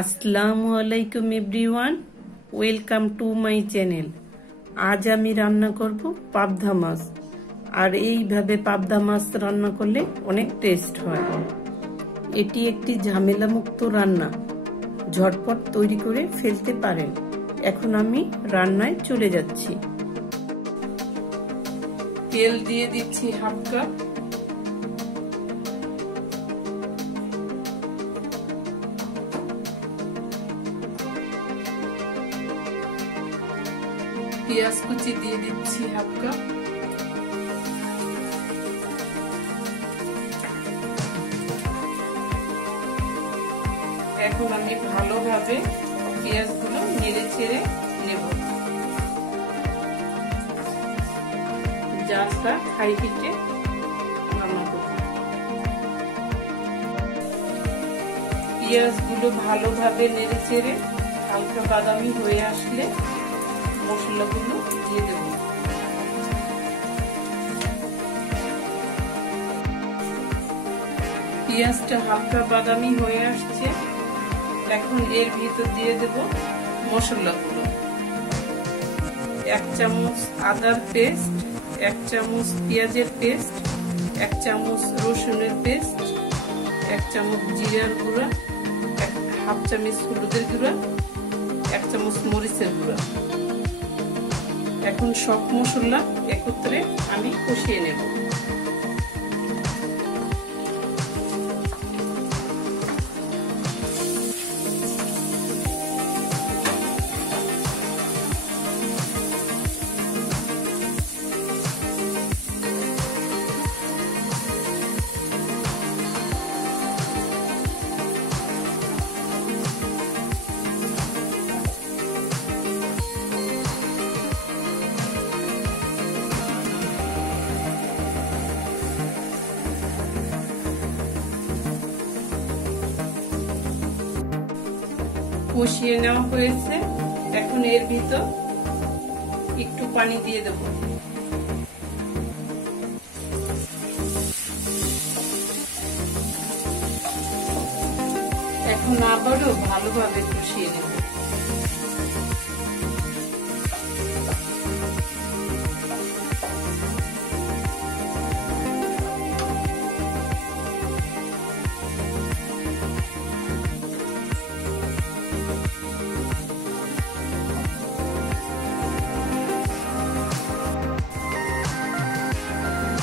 আসসালামু আলাইকুম everyone, welcome to my channel. আজ আমি রান্না করব পাবদা মাছ। আর এইভাবে পাবদা মাছ রান্না করলে অনেক টেস্ট হয়। এটি একটি ঝামেলামুক্ত রান্না, ঝটপট তৈরি করে ফেলতে পারেন। এখন আমি রান্নায় চলে যাচ্ছি। তেল দিয়ে দিচ্ছি হাফ কাপ। পেঁয়াজ কুচি দিয়ে দিচ্ছি হাফ কাপ। এখন আমি ভালোভাবে পেঁয়াজগুলো নেড়ে ছেড়ে নেব। জালটা হাই হিটে রান্না করব। পেঁয়াজগুলো ভালোভাবে নেড়ে ছেড়ে হালকা বাদামি হয়ে আসলে মশলাগুলো দিয়ে দেব। পেঁয়াজটা হালকা বাদামি হয়ে আসছে। এখন এর ভিতর দিয়ে দেব মশলাগুলো। 1 চামচ আদার পেস্ট, 1 চামচ পেঁয়াজের পেস্ট, 1 চামচ রসুনের পেস্ট, 1 চামচ জিরার গুঁড়া, হাফ চামচ হলুদের গুঁড়া, 1 চামচ মরিচের গুঁড়া। এখন সব মশলা একত্রে আমি কষিয়ে নেব। কষিয়ে নেওয়া হয়েছে। এখন এর ভিতর একটু পানি দিয়ে দেব। এখন আবারও ভালোভাবে কষিয়ে নেব।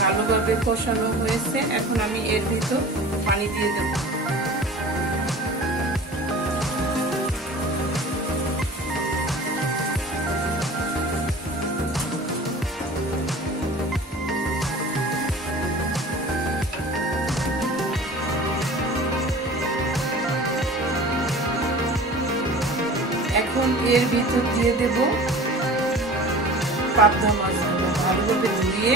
ভালোভাবে কষানো হয়েছে। এখন আমি এর ভিতর পানি দিয়ে দেব। এখন এর ভিতর দিয়ে দেব পাবদা মাছগুলো। ভালোভাবে ধুয়ে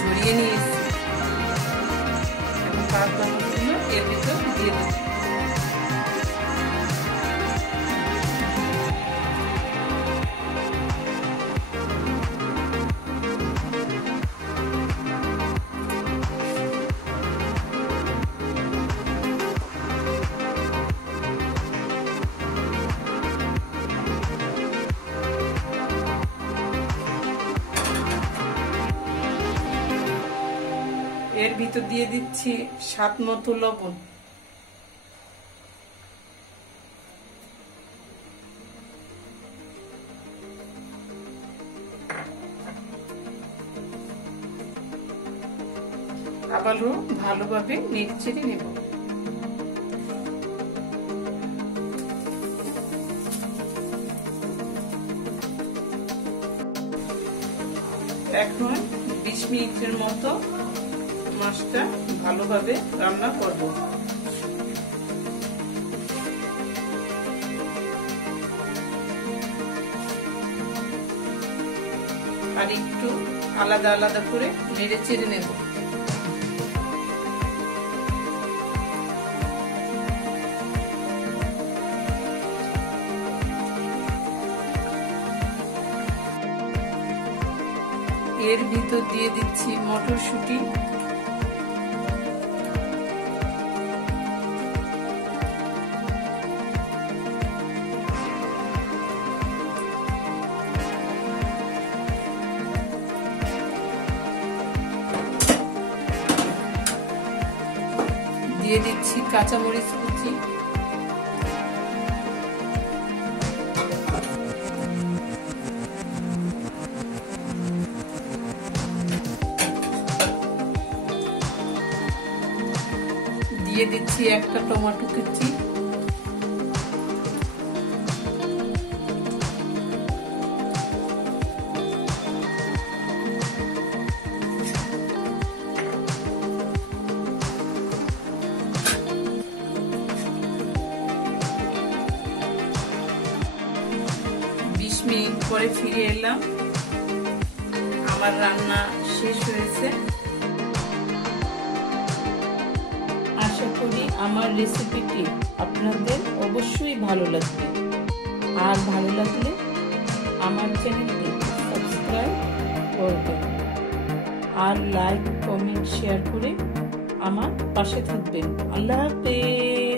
ঝরিয়ে নিয়েছি। এখন পাবদা মাছগুলো এর ভিতর দিয়ে দেব। এর ভিতর দিয়ে দিচ্ছি স্বাদ মতো লবণ। আবারও ভালোভাবে নেড়ে নেব। এখন 20 মিনিটের মতো মাছটা ভালোভাবে রান্না করব। আর একটু আলাদা আলাদা করে নেড়ে চেড়ে নেব। এর ভিতর দিয়ে দিচ্ছি মটরশুঁটি, দিয়ে দিচ্ছি কাঁচামরিচ কুচি, দিয়ে দিচ্ছি একটা টমেটো কুচি, মিনিট পরে ফিরে এলাম। আমার রান্না শেষ হয়েছে। আশা করি আমার রেসিপিটি আপনাদের অবশ্যই ভালো লাগবে। আর ভালো লাগলে আমার চ্যানেলটি সাবস্ক্রাইব করবেন আর লাইক কমেন্ট শেয়ার করে আমার পাশে থাকবেন। আল্লাহ হাফেজ।